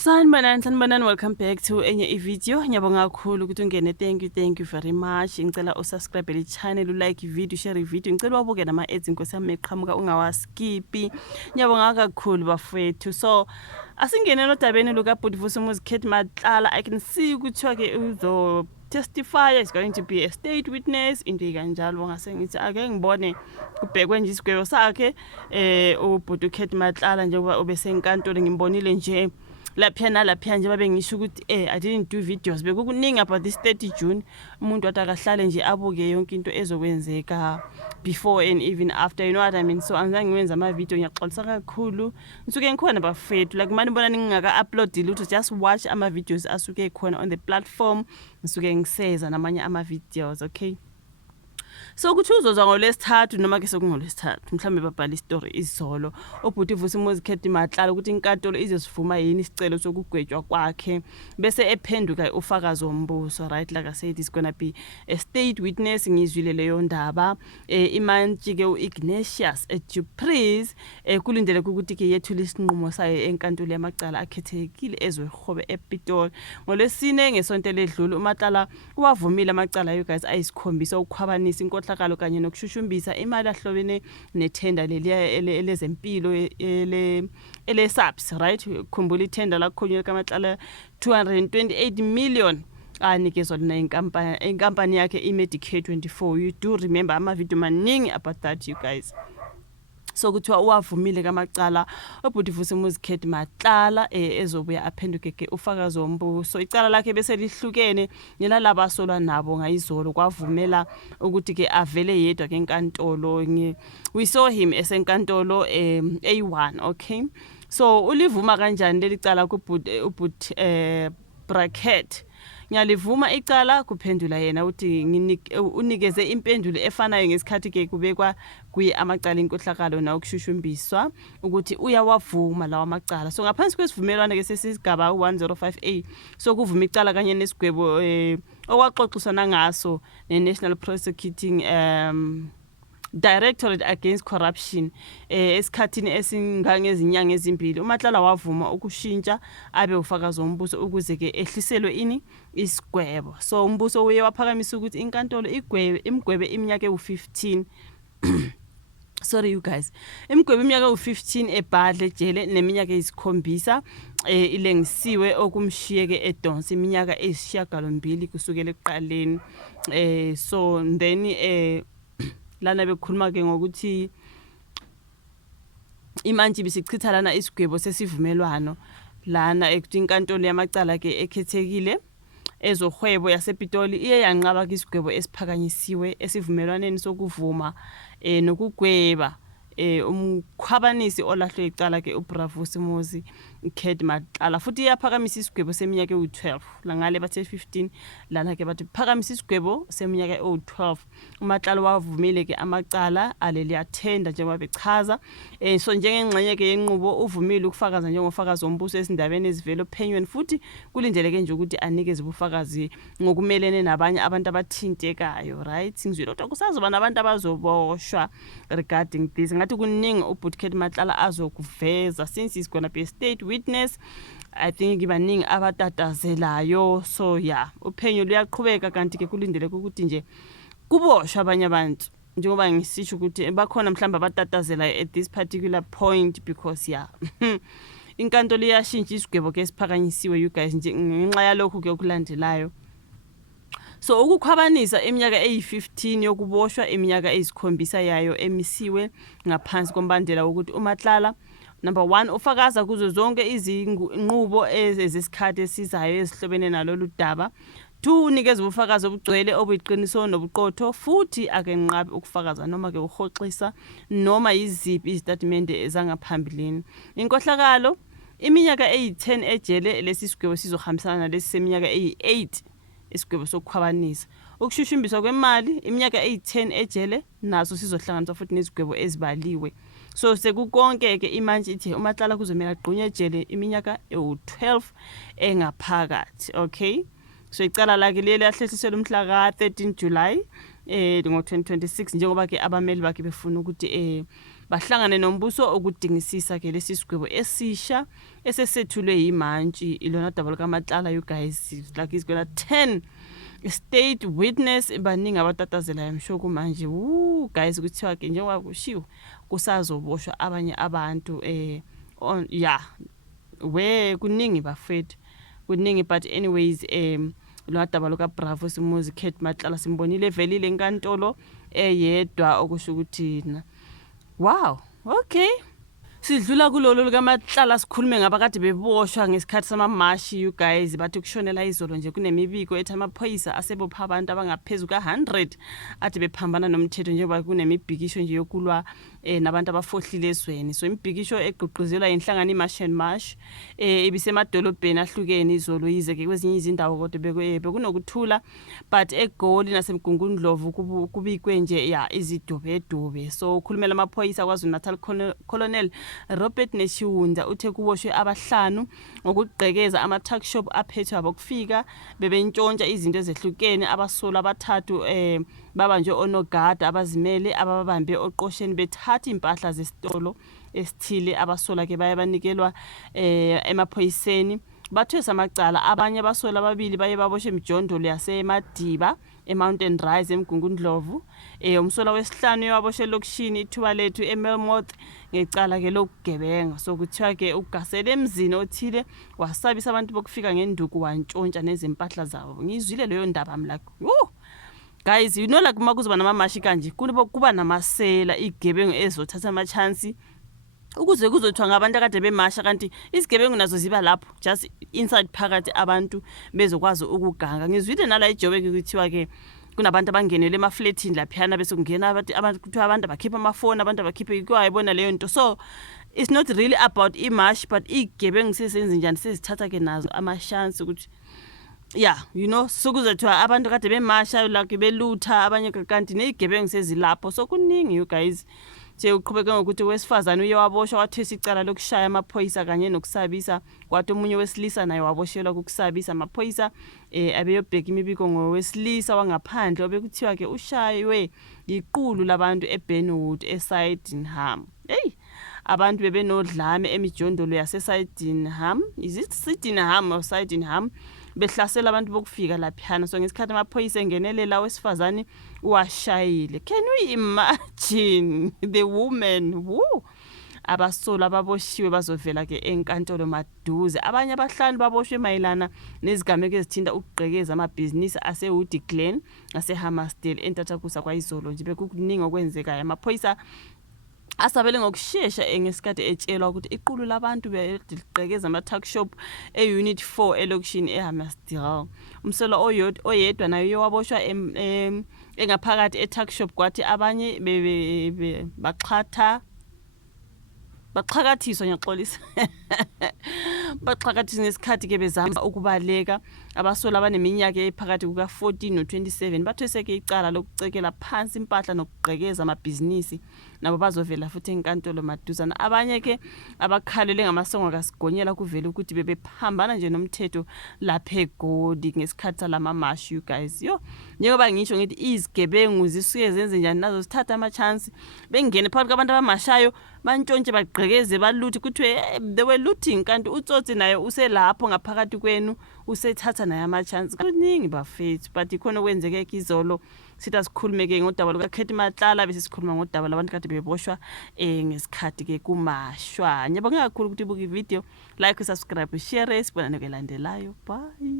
Sanibonani, welcome back to enye video. Ngiyabonga kakhulu ukuthi ungene. Thank you very much. Ngicela usubscribe le channel, ulike video, share video. Ngicela wabuke nama ads inkosi yami eqhamuka ungawaskipi. Ngiyabonga kakhulu bafethu. So asingene nodabeni luka Bhutivusumuzi Kate Matlala. I can see ukuthi ke uzo testify is going to be a state witness into kanjalo ngase ngithi ake ngibone kubhekwe nje isigwebo sakhe uBhuti Kate Matlala njengoba obesenkantolo ngimbonile nje lapha nje babe ngisho ukuthi I didn't do videos bekukuningi about this 30 June umuntu wathi akahlale nje abuke yonke into ezokwenzeka before and even after, you know what I mean. So angizange ngiwenza ama video ngiyaxolisa kakhulu ngisuke ngikhona bafethu like manje bona ningaka upload lutho, just watch ama videos asuke khona on the platform ngisuke ngiseza namanye ama videos, okay. So ukuthi uzozwa ngolesithathu noma ke sekungolesithathu mhlambe babhala istory izolo uBhutivusumuzi Kate Matlala ukuthi inkantolo izosivuma yini isicelo sokugwetshwa kwakhe bese ephenduka ufakazi wombuso, right, like I said, it's gonna be a state witness. Ngizwile leyo ndaba imantshi ke uIgnatius Jupris kulindele ukuthi ke yethula isinqumo sayo enkantolo yamacala akhethekile ezoyihobe ePitoli ngolesine ngesonto ledlule. uMatlala wavumile amacala you guys ayisikhombisa ukukhwabanisa inkohlakalo kanye nokushushumbisa imali ahlobene nethenda leliya elezempilo ele SAPS, right. Khumbula ithenda lakhonywe kaMatlala 228 million anikezwe lina inkampani yakhe iMedicare24. You do remember ama video maningi about that, you guys. So kuthiwa uwavumile kamacala uBhutivusumuzi Kate Matlala ezobuya aphenduke ke ufakazi wombuso. Icala lakhe bese lihlukene nelalaba asolwa nabo ngayizolo kwavumela ukuthi ke avele yedwa ke enkantolo. We saw him esenkantolo A1, okay. So ulivuma kanjani leli cala kuBhuti bracket ngiyalivuma icala kuphendula yena uthi unikeze impendulo efanayo ngesikhathi ke kubekwa amacala inkohlakalo na ukushushumbiswa ukuthi uyawavuma lawa amacala. So ngaphansi kwesivumelwano ke sesigaba 105A so kuvuma icala kanye nesigwebo okwaxoxisana ngaso neNational Prosecuting Directorate Against Corruption esikhathini esingangezinyanga ezimbili. uMatlala wavuma ukushintsha abe ufakazi wombuso ukuze ke ehliselwe ini isigwebo. So umbuso uye waphakamisa ukuthi inkantolo imgwebe iminyaka u15 sorry you guys, imgwebe iminyaka u15 ebhadle ejele neminyaka eyisikhombisa ilengisiwe okumshiyeke edonsi iminyaka eyisishiyagalombili kusukela ekuqaleni. So then lana bekhuluma ke ngokuthi imantshi bisichitha lana isigwebo sesivumelwano lana ekuthi inkantolo yamacala ke ekhethekile ezohwebo yasePitoli iye yanqaba isigwebo esiphakanyisiwe esivumelwaneni sokuvuma nokugweba umkhwabanisi olahlwe icala ke uBhutivusumuzi Kate Matlala futhi iyaphakamisa isigwebo seminyaka u12 la ngale bathe 15 lana ke bathi phakamisa isigwebo seminyaka u12. uMatlala wavumile ke amacala aleli athenda njengoba bechaza so njengengxenye ke yenqubo uvumile ukufakaza njengofakazi wombuso esindabeni ezivela ophenyweni futhi kulindeleke nje ukuthi anikeze ubufakazi ngokumelene nabanye abantu abathintekayo, right. Ngizwile ukuthi kusazoba nabantu abazoboshwa regarding this. Ngathi kuningi uBhuti Kate Matlala azokuveza since he's gonna be a state witness. I think ibaningi abatatazelayo. So yeah, uphenyo luyaqhubeka kanti ke kulindele ukuthi nje kuboshwa abanye abantu njengoba ngisisho ukuthi bakhona mhlamba abatatazela at this particular point because yeah inkantolo iyashintsha isigwebo ke esiphakanyisiwe you guys nje ngenxa yalokho ke okulandelayo. So ukukhwabanisa iminyaka eyi15 yokuboshwa iminyaka eyisikhombisa yayo emisiwe ngaphansi kombandela ukuthi uMatlala number 1 ufakaza kuzo zonke izinqubo ezesikhathi esizayo ezihlobene nalolu daba. 2 unikeza ubufakazi obugcwele obuyiqiniso nobuqotho futhi akenqabi ukufakaza noma ke uhoxisa noma yiziphi izitatimende ezangaphambilini. Inkohlakalo iminyaka eyi10 ejele lesi sigwebo sizohambisana nalesi seminyaka eyi8 isigwebo sokukhwabanisa. Ukushushumbiswa kwemali iminyaka eyi10 ejele naso sizohlanganiswa futhi nezigwebo ezibaliwe. So sekukonke ke imantshi ithi uMatlala kuzomela agqunywe ejele iminyaka ewu12 engaphakathi, okay. So icala lakhe leli ahlehliselwe umhla ka 13 July ngo2026 njengoba ke abameli bakhe befuna ukuthi bahlangane nombuso ukudingisisa ke lesi sigwebo esisha esesethulwe yimantshi ilona daba likaMatlala. You guys, like he's gonna 10 state witness baningi abatatazela emshoku manje. Guys, kuthiwa ke njengoba kushiwo kusazoboshwa abanye abantu kuningi bafethu kuningi, but anyways lo daba luka Bravo Simuzi Kate Matlala simbonile velile enkantolo eyedwa okusho ukuthi wow, okay. Sidlula kulolo likaMatlala sikhulume ngabakade beboshwa ngesikhathi samamashi. You guys, bathi kushonela izolo nje kunemibiko ethi amaphoyisa asebopha abantu abangaphezulu ka100 athi bephambana nomthetho njengoba kunemibhikisho nje yokulwa nabantu abafohlile ezweni. So imibhikisho egqugquzelwa inhlangano iMarch and March ibisemadolobheni ahlukene izolo, yize ke kwezinye izindawo kodwa bekunokuthula, but eGoli nasemgungundlovu kubikwe nje izidobedobe. So ukhulumela amaphoyisa kwaZulu Natal Colonel Robert Neshiwunda uthe kuboshwe abahlanu ngokugqekeza ama-tuck shop aphethwe abokufika bebentshontsha izinto ezehlukene. Abasola abathathu babanje onogada abazimele ababambe oqosheni bethatha impahla zesitolo esithile. Abasola ke bayabanikelwa emaphoyiseni bathwesa amacala. Abanye abasola ababili baye baboshwe emjondolo yaseMadiba eMountain Rise eMgungundlovu. Umsola wesihlanu waboshwe lokishini ithuba lethu eMelmoth ngecala ke lokugebenga. So kuthiwa ke ugasele emzini othile wasabisa abantu bokufika ngenduku wantshontsha nezimpahla zabo. Ngizwile leyo ndaba like guys, you know, like makuzoba namamashi kanje kuba namasela igebengu ezothatha ama-chance ukuze kuzothiwa ngabantu akade bemasha, kanti isigebengu nazo ziba lapho just inside phakathi abantu bezokwazi ukuganga. Ngizwile nala eJoburg kuthiwa ke kunabantu abangenele emafletini laphana bese kungena abantu kuthiwa abantu bakhipha amafoni, abantu bakhiphe kwayibona leyo nto. So it's not really about imash, but igebengu sesenze njani sezithatha ke nazo ama-chance ukuthi you know, sokuzothiwa abantu kade bemasha like belutha abanye kanti nezigebengu sezilapho. So kuningi you guys. Uqhubeka ngokuthi wesifazane uye waboshwa wathwesa icala lokushaya amaphoyisa kanye nokusabisa, kwathi omunye wesilisa naye waboshelwa ukusabisa. Amaphoyisa abeyobheka imibiko ngowesilisa wangaphandle obekuthiwa ke ushaywe iqulu labantu eBenwood eSydenham. Abantu bebenodlame emijondolo yaseSydenham, is it Sydenham or Sydenham, behlasela abantu bokufika laphana. So ngesikhathi amaphoyisa engenelela wesifazane washayile. Can we imagine the woman? Abasola ababoshiwe bazovela ke enkantolo maduze. Abanye abahlanu baboshwe mayelana nezigameko ezithinta ukugqekeza amabhizinisi aseWoody Glen aseHammersdale entathakusa kwaYizolo nje. Bekukuningi okwenzekayo. Amaphoyisa asabele ngokushesha ngesikhathi etshelwa ukuthi iqulu labantu beligqekeza ama-tuck shop e-Unit 4 elokishini eHammersdale. Umsola oyedwa naye waboshwa engaphakathi e-tuck shop, kwathi abanye baxhakathiswa ngiyaxolisa baxhakathiswa ngesikhathi ke bezama ukubaleka. Abasola abaneminyaka ephakathi kuka-14 no-27 bathweseke icala lokucekela phansi impahla nokugqekeza amabhizinisi, nabo bazovela futhi enkantolo maduzana. Abanye ke abakhalele ngamasongo kasigonyela kuvela ukuthi bebephambana nje nomthetho lapha eGoli ngesikhathi salamamashi. You guys, njengoba ngisho ngithi izigebengu zisuke zenze njani nazo zithatha ama-chance bengene phakathi kwabantu abamashayo bantshontshe bagqekeze baluthi kuthiwe they were looting, kanti utsotsi naye uselapho ngaphakathi kwenu usethatha naye ama-chance. Kuningi bafethu, but ikhona okwenzeke izolo. Sitha sikhulume ke ngodaba lukaKate Matlala bese sikhuluma ngodaba labantu kade beboshwa ngesikhathi ke kumashwa. Ngiyabonga kakhulu ukuthi ubuka ivideo, like, subscribe, share, sibonane kwelandelayo. Bye.